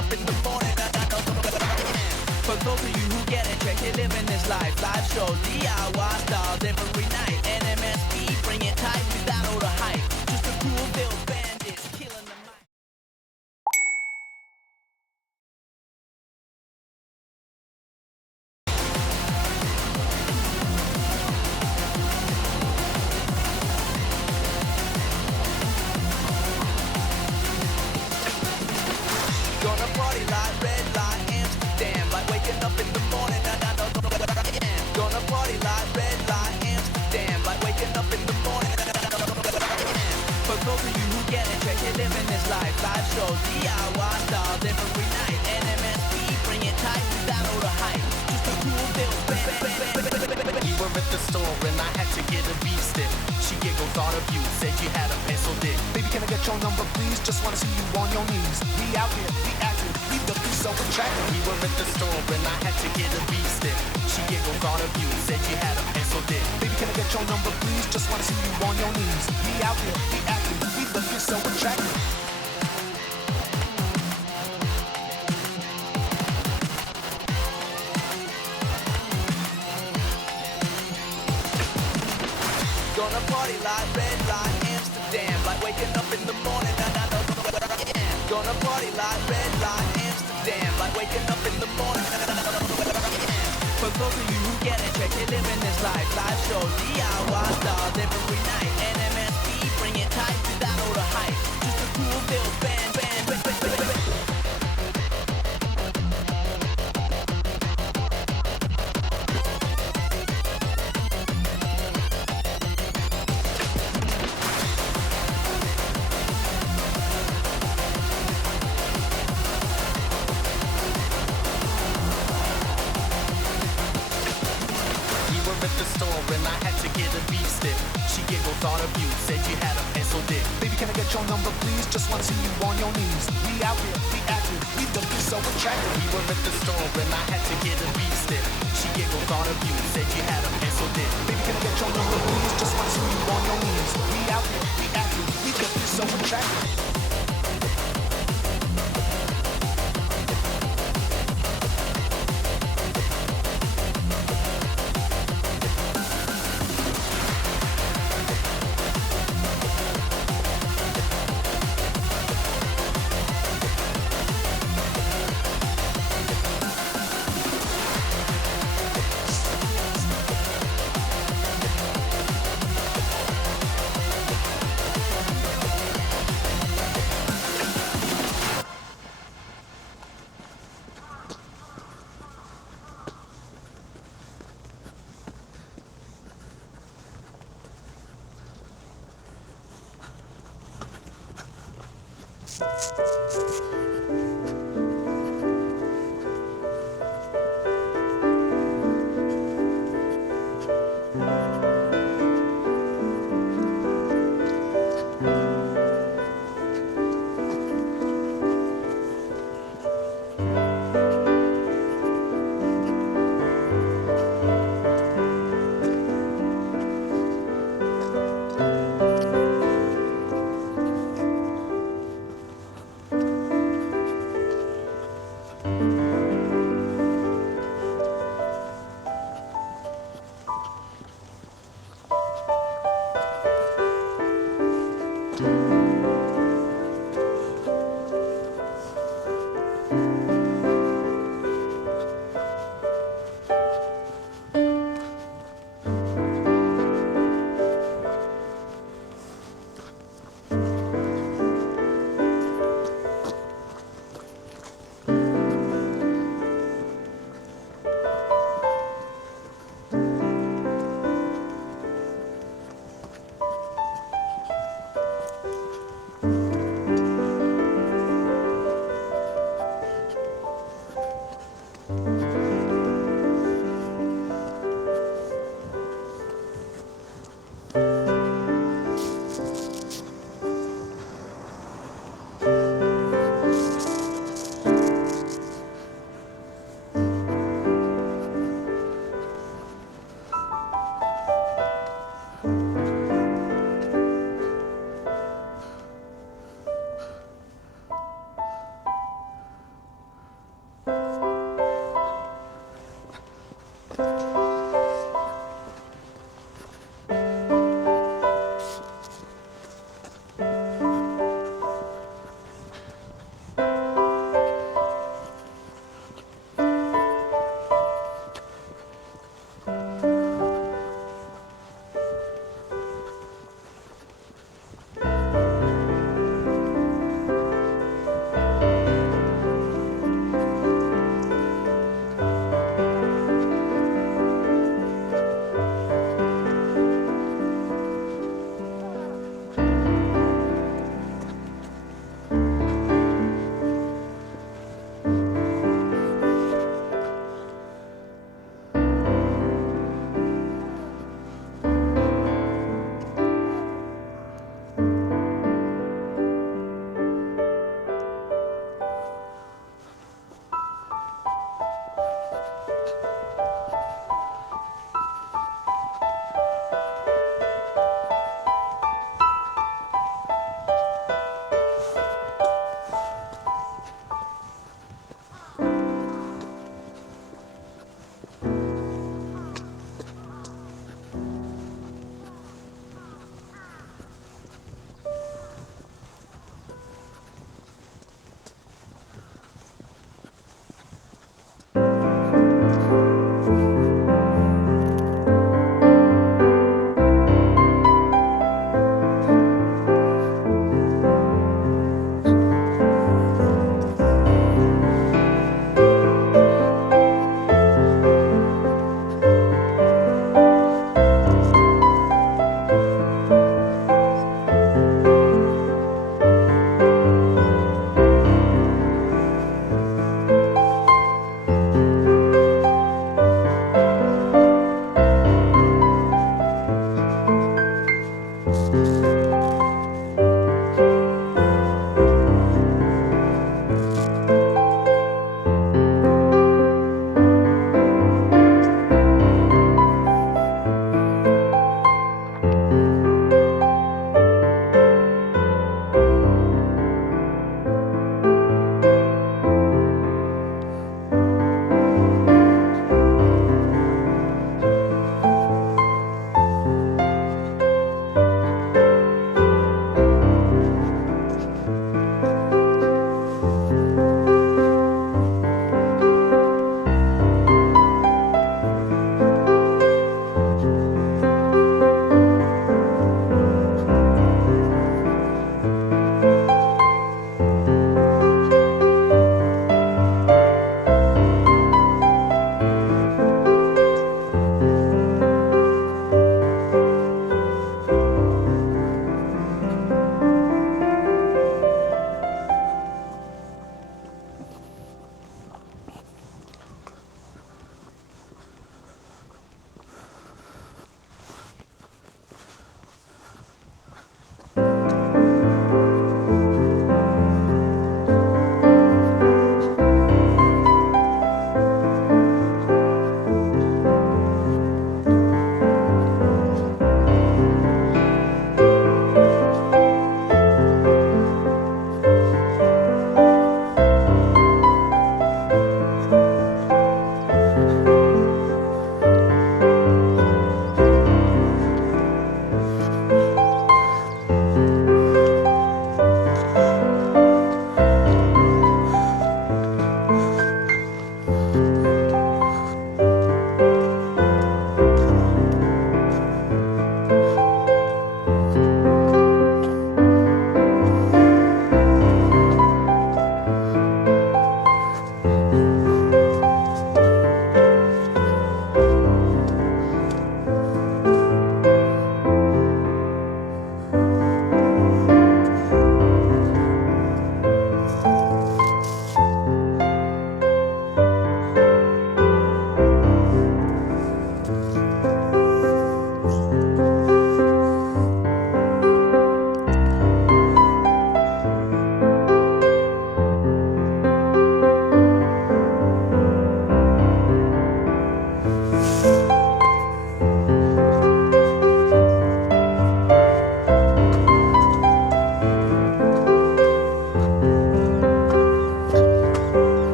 up in the morning. For those of you who get it, check it, living this life. Live shows, DIY styles every night. NMSP, bring it tight without all the hype. Just a cool Bill bandits killing the mic. Gonna party like red light Amsterdam, like waking up in the morning. Gonna party like red light Amsterdam, like waking up in the morning. For those of you who get it, check it, living this life. Live shows, DIY styles every night. NMSP, bring it tight without all the hype. Just a cool Bill band. We were at the store and I had to get a beef stick. She giggled, thought of you, said you had a pencil dick. Baby, can I get your number, please? Just wanna see you on your knees. We out here, we active, we looking so attractive. We were at the store and I had to get a beef stick. She giggled, thought of you, said you had a pencil dick. Baby, can I get your number, please? Just wanna see you on your knees. We out here, we active, we looking so attractive. Gonna party like red light Amsterdam, like waking up in the morning. Gonna party like red light Amsterdam, like waking up in the morning. For those of you who get it, check it, living this life. Live shows, DIY styles every night. NMSP, bring it tight without all the hype. Just a cool Bill band. At the store and I had to get a beef stick. She giggled, thought of you, said you had a pencil dick. Baby, can I get your number, please? Just wanna see you on your knees. We out here, we active, we looking so attractive. We were at the store and I had to get a beef stick. She giggled, thought of you, said you had a pencil dick. Baby, can I get your number, please? Just wanna see you on your knees. We out here, we active, we looking so attractive.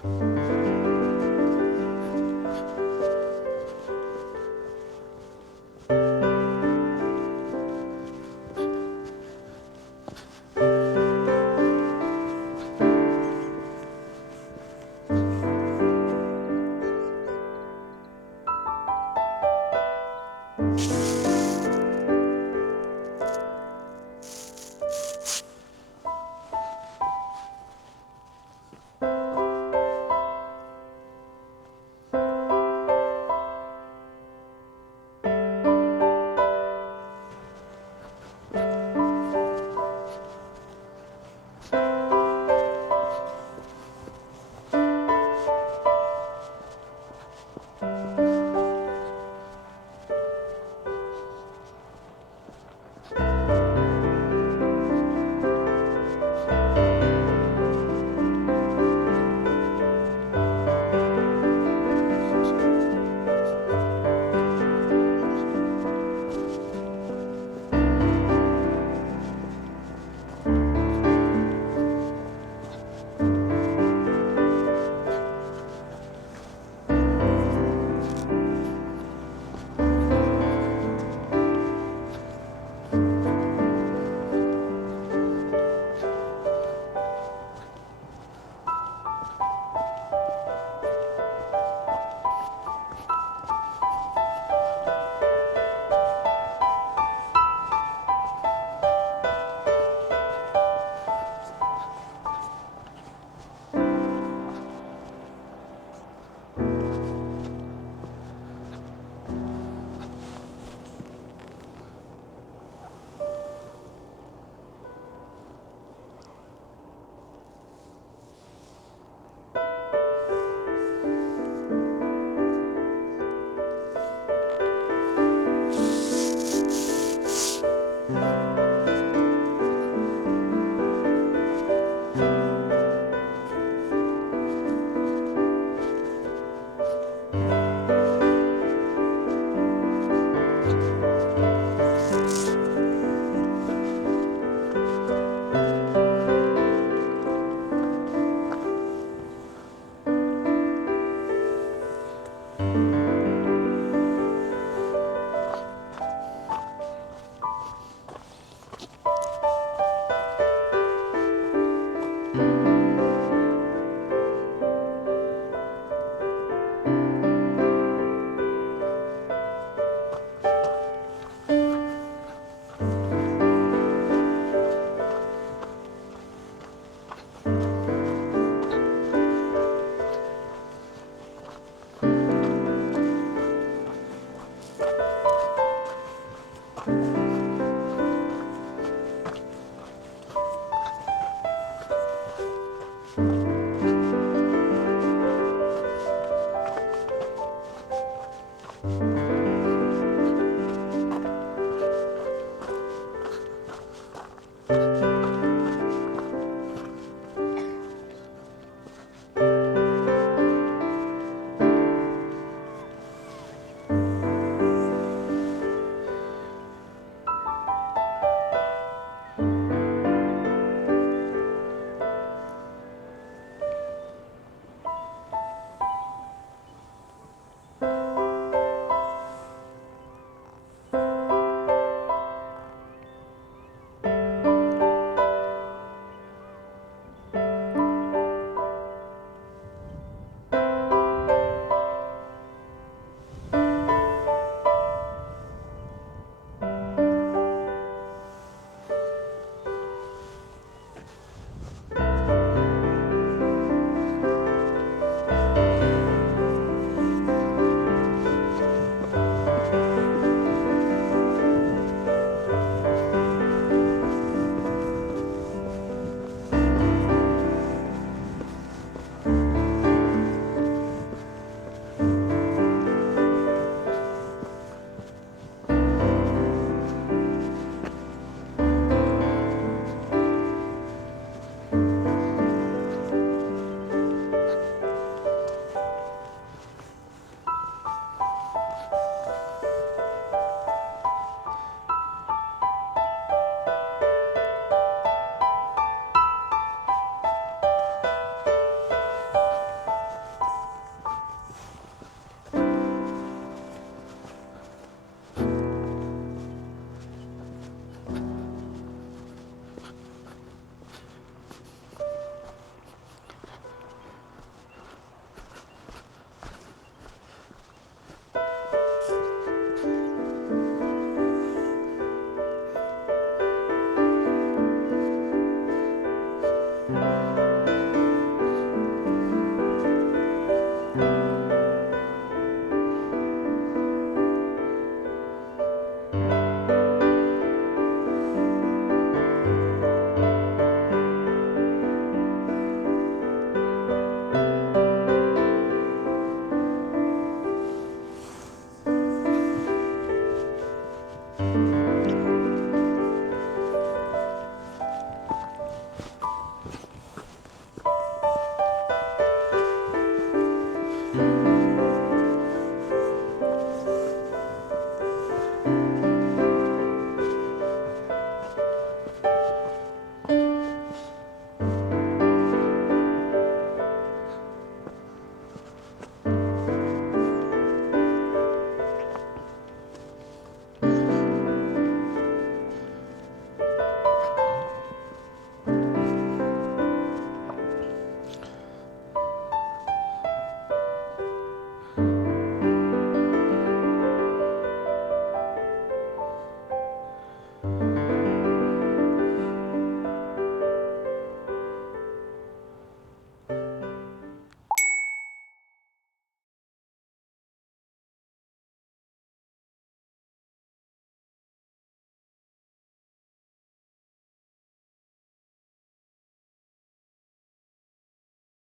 Thank you.